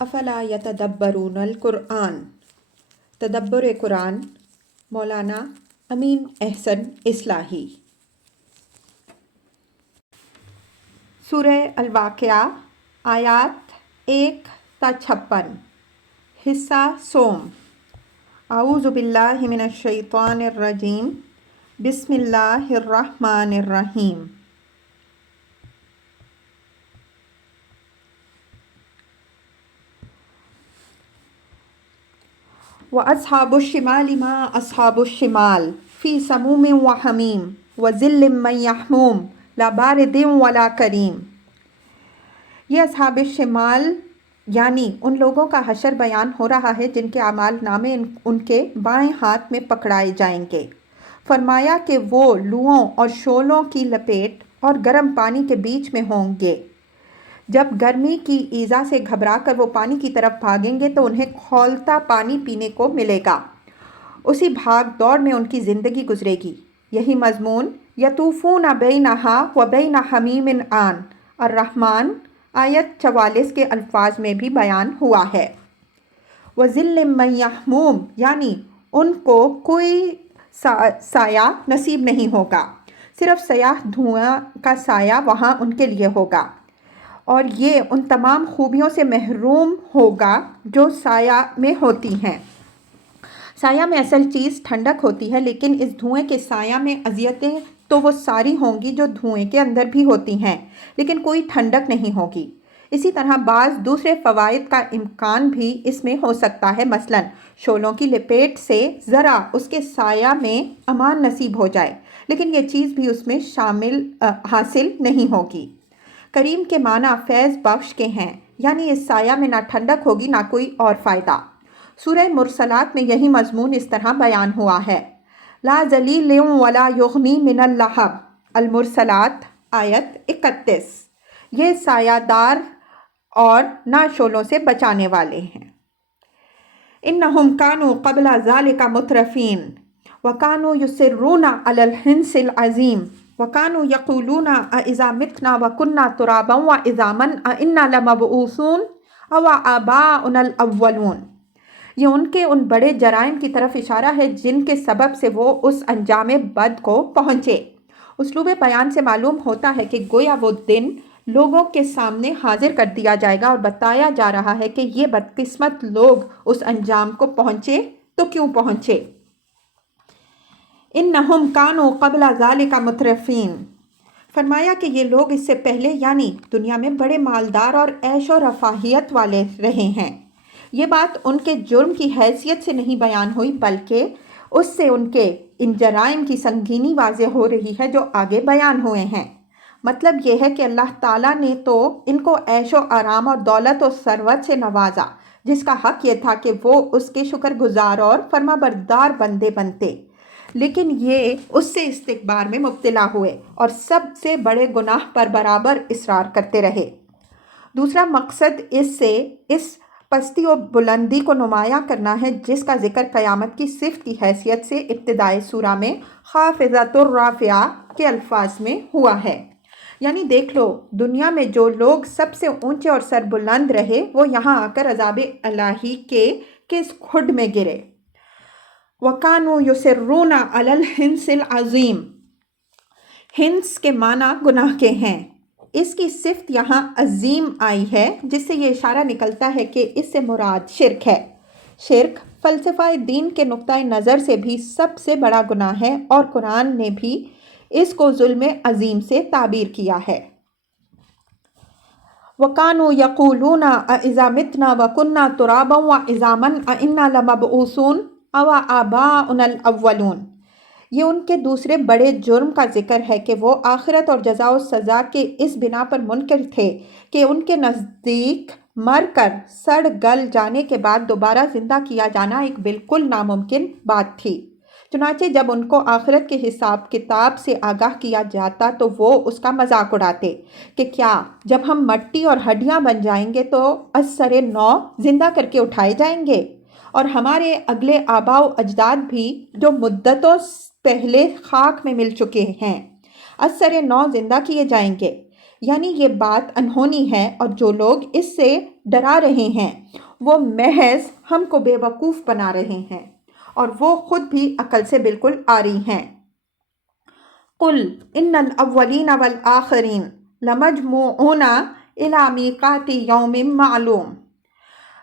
افلا یتدبرون القرآن، تدبر قرآن، مولانا امین احسن اصلاحی۔ سورہ الواقعہ، آیات 1 تا 56، حصہ سوم۔ اعوذ باللہ من الشیطان الرجیم، بسم اللہ الرحمن الرحیم۔ وَأَصْحَابُ الشِّمَالِ مَا أَصْحَابُ الشِّمَالِ فِي سَمُومٍ وَحَمِيمٍ وَظِلٍّ مِّن يَحْمُومٍ لَا بَارِدٍ وَلَا كَرِيمٍ۔ یہ اصحاب شمال یعنی ان لوگوں کا حشر بیان ہو رہا ہے جن کے اعمال نامے ان کے بائیں ہاتھ میں پکڑائے جائیں گے۔ فرمایا کہ وہ لوؤں اور شعلوں کی لپیٹ اور گرم پانی کے بیچ میں ہوں گے۔ جب گرمی کی ایذا سے گھبرا کر وہ پانی کی طرف بھاگیں گے تو انہیں کھولتا پانی پینے کو ملے گا۔ اسی بھاگ دوڑ میں ان کی زندگی گزرے گی۔ یہی مضمون یطوفون بینہا وبین حمیم آن الرحمن آیت 44 کے الفاظ میں بھی بیان ہوا ہے۔ وظل من یحموم یعنی ان کو کوئی سایہ نصیب نہیں ہوگا، صرف سیاہ دھواں کا سایہ وہاں ان کے لیے ہوگا، اور یہ ان تمام خوبیوں سے محروم ہوگا جو سایہ میں ہوتی ہیں۔ سایہ میں اصل چیز ٹھنڈک ہوتی ہے، لیکن اس دھوئیں کے سایہ میں اذیتیں تو وہ ساری ہوں گی جو دھوئیں کے اندر بھی ہوتی ہیں، لیکن کوئی ٹھنڈک نہیں ہوگی۔ اسی طرح بعض دوسرے فوائد کا امکان بھی اس میں ہو سکتا ہے، مثلاً شعلوں کی لپیٹ سے ذرا اس کے سایہ میں امان نصیب ہو جائے، لیکن یہ چیز بھی اس میں حاصل نہیں ہوگی۔ کریم کے معنی فیض بخش کے ہیں، یعنی اس سایہ میں نہ ٹھنڈک ہوگی نہ کوئی اور فائدہ۔ سورہ مرسلات میں یہی مضمون اس طرح بیان ہوا ہے۔ لا ظلیل ولا یغنی من اللہب، المرسلات آیت 31۔ یہ سایہ دار اور نہ شعلوں سے بچانے والے ہیں۔ انہم کانوا قبل ذالک مترفین وکانوا یصرون علی الحنث العظیم وَكَانُوا يَقُولُونَ أَإِذَا مِتْنَا وَكُنَّا تُرَابًا وَعِظَامًا أَإِنَّا لَمَبْعُوثُونَ أَوْ آبَاؤُنَا الْأَوَّلُونَ۔ یہ ان کے ان بڑے جرائم کی طرف اشارہ ہے جن کے سبب سے وہ اس انجام بد کو پہنچے۔ اسلوب بیان سے معلوم ہوتا ہے کہ گویا وہ دن لوگوں کے سامنے حاضر کر دیا جائے گا اور بتایا جا رہا ہے کہ یہ بدقسمت لوگ اس انجام کو پہنچے تو کیوں پہنچے۔ انہم کانوا قبل ذالک مترفین، فرمایا کہ یہ لوگ اس سے پہلے یعنی دنیا میں بڑے مالدار اور عیش و رفاہیت والے رہے ہیں۔ یہ بات ان کے جرم کی حیثیت سے نہیں بیان ہوئی، بلکہ اس سے ان کے ان جرائم کی سنگینی واضح ہو رہی ہے جو آگے بیان ہوئے ہیں۔ مطلب یہ ہے کہ اللہ تعالیٰ نے تو ان کو عیش و آرام اور دولت و ثروت سے نوازا، جس کا حق یہ تھا کہ وہ اس کے شکر گزار اور فرما بردار بندے بنتے، لیکن یہ اس سے استکبار میں مبتلا ہوئے اور سب سے بڑے گناہ پر برابر اصرار کرتے رہے۔ دوسرا مقصد اس پستی و بلندی کو نمایاں کرنا ہے جس کا ذکر قیامت کی صفت کی حیثیت سے ابتدائی سورہ میں خافضۃ الرافعہ کے الفاظ میں ہوا ہے، یعنی دیکھ لو دنیا میں جو لوگ سب سے اونچے اور سربلند رہے وہ یہاں آ کر عذاب الہی کے کس کھڈ میں گرے۔ وَكَانُوا يُصِرُّونَ عَلَى الْحِنثِ الْعَظِيمِ، حنث کے معنی گناہ کے ہیں۔ اس کی صفت یہاں عظیم آئی ہے، جس سے یہ اشارہ نکلتا ہے کہ اس سے مراد شرک ہے۔ شرک فلسفہ دین کے نقطۂ نظر سے بھی سب سے بڑا گناہ ہے، اور قرآن نے بھی اس کو ظلم عظیم سے تعبیر کیا ہے۔ وَكَانُوا يَقُولُونَ أَإِذَا مِتْنَا وَكُنَّا تُرَابًا وَعِظَامًا أَإِنَّا لَمَبْعُوثُونَ أَوْ آبَاؤُنَا الْأَوَّلُونَ۔ یہ ان کے دوسرے بڑے جرم کا ذکر ہے کہ وہ آخرت اور جزا و سزا کے اس بنا پر منکر تھے کہ ان کے نزدیک مر کر سڑ گل جانے کے بعد دوبارہ زندہ کیا جانا ایک بالکل ناممکن بات تھی۔ چنانچہ جب ان کو آخرت کے حساب کتاب سے آگاہ کیا جاتا تو وہ اس کا مذاق اڑاتے کہ کیا جب ہم مٹی اور ہڈیاں بن جائیں گے تو از سر نو زندہ کر کے اٹھائے جائیں گے، اور ہمارے اگلے آباء و اجداد بھی جو مدتوں پہلے خاک میں مل چکے ہیں از سر نو زندہ کیے جائیں گے۔ یعنی یہ بات انہونی ہے اور جو لوگ اس سے ڈرا رہے ہیں وہ محض ہم کو بے وقوف بنا رہے ہیں اور وہ خود بھی عقل سے بالکل عاری ہیں۔ قل ان الاولین والآخرین لمجموعون الی میقات یوم معلوم۔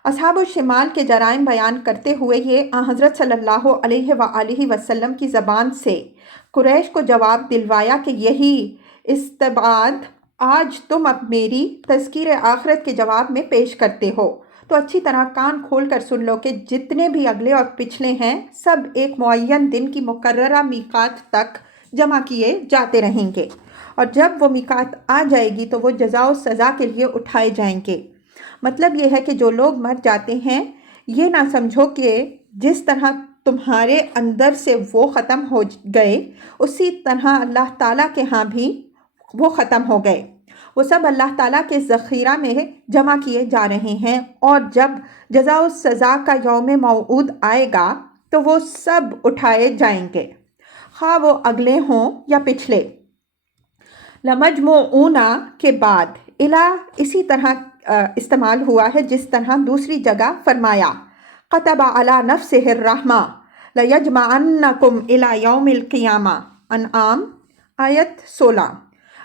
اصحاب الشمال کے جرائم بیان کرتے ہوئے یہ حضرت صلی اللہ علیہ وآلہ وسلم کی زبان سے قریش کو جواب دلوایا کہ یہی استبعاد آج تم اب میری تذکیر آخرت کے جواب میں پیش کرتے ہو تو اچھی طرح کان کھول کر سن لو کہ جتنے بھی اگلے اور پچھلے ہیں سب ایک معین دن کی مقررہ میقات تک جمع کیے جاتے رہیں گے، اور جب وہ میقات آ جائے گی تو وہ جزا و سزا کے لیے اٹھائے جائیں گے۔ مطلب یہ ہے کہ جو لوگ مر جاتے ہیں یہ نہ سمجھو کہ جس طرح تمہارے اندر سے وہ ختم ہو گئے اسی طرح اللہ تعالیٰ کے ہاں بھی وہ ختم ہو گئے، وہ سب اللہ تعالیٰ کے ذخیرہ میں جمع کیے جا رہے ہیں، اور جب جزا و سزا کا یوم موعود آئے گا تو وہ سب اٹھائے جائیں گے، خواہ وہ اگلے ہوں یا پچھلے۔ لمجموعون کے بعد الا اسی طرح استعمال ہوا ہے جس طرح دوسری جگہ فرمایا کتب علی نفسہ الرحمہ لیجمعنکم الی یوم القیامہ۔ انعام آیت 16۔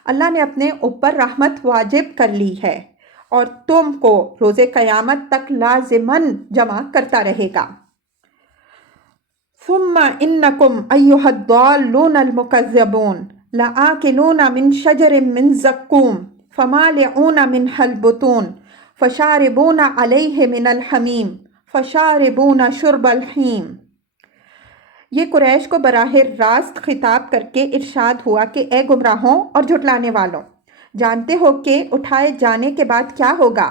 اللہ نے اپنے اوپر رحمت واجب کر لی ہے اور تم کو روز قیامت تک لازماً جمع کرتا رہے گا۔ ثم انکم ایھا الضالون المکذبون لآکلون من شجر من زقوم فمالئون منها البطون فشاربون علیہ من الحمیم فشاربون شرب الحیم۔ یہ قریش کو براہ راست خطاب کر کے ارشاد ہوا کہ اے گمراہوں اور جھٹلانے والوں، جانتے ہو کہ اٹھائے جانے کے بعد کیا ہوگا؟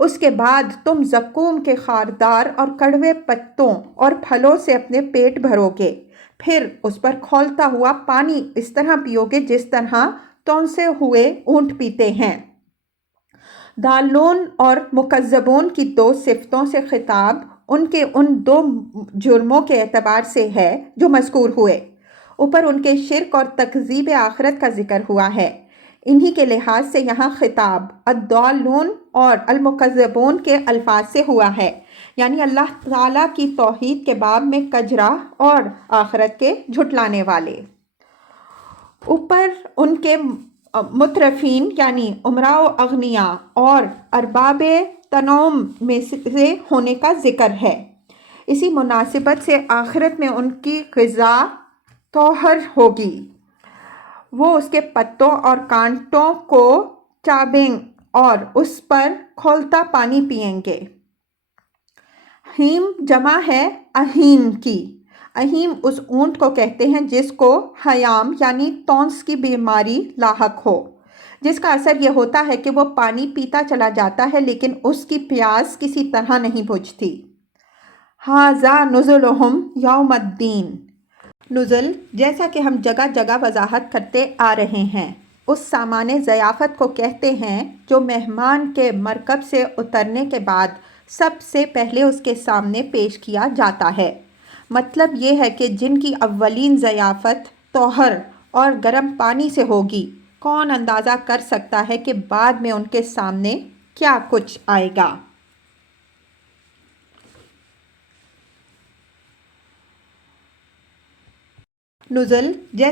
اس کے بعد تم زقوم کے خاردار اور کڑوے پتوں اور پھلوں سے اپنے پیٹ بھرو گے، پھر اس پر کھولتا ہوا پانی اس طرح پیو گے جس طرح تونسے ہوئے اونٹ پیتے ہیں۔ دالون اور مکذبون کی دو صفتوں سے خطاب ان کے ان دو جرموں کے اعتبار سے ہے جو مذکور ہوئے، اوپر ان کے شرک اور تکذیب آخرت کا ذکر ہوا ہے، انہی کے لحاظ سے یہاں خطاب الضالون اور المکذبون کے الفاظ سے ہوا ہے، یعنی اللہ تعالیٰ کی توحید کے باب میں کجرا اور آخرت کے جھٹلانے والے۔ اوپر ان کے مترفین یعنی امراء و اغنیاء اور ارباب تنعم میں سے ہونے کا ذکر ہے، اسی مناسبت سے آخرت میں ان کی غذا طہر ہوگی، وہ اس کے پتوں اور کانٹوں کو چابیں اور اس پر کھولتا پانی پئیں گے۔ ہیم جمع ہے اہیم کی، اہیم اس اونٹ کو کہتے ہیں جس کو ہیام یعنی تونس کی بیماری لاحق ہو، جس کا اثر یہ ہوتا ہے کہ وہ پانی پیتا چلا جاتا ہے لیکن اس کی پیاس کسی طرح نہیں بجھتی۔ ھذا نزلھم یوم الدین۔ نزل جیسا کہ ہم جگہ جگہ وضاحت کرتے آ رہے ہیں اس سامان ضیافت کو کہتے ہیں جو مہمان کے مرکب سے اترنے کے بعد سب سے پہلے اس کے سامنے پیش کیا جاتا ہے۔ مطلب یہ ہے کہ جن کی اولین ضیافت طہر اور گرم پانی سے ہوگی، کون اندازہ کر سکتا ہے کہ بعد میں ان کے سامنے کیا کچھ آئے گا۔ نزل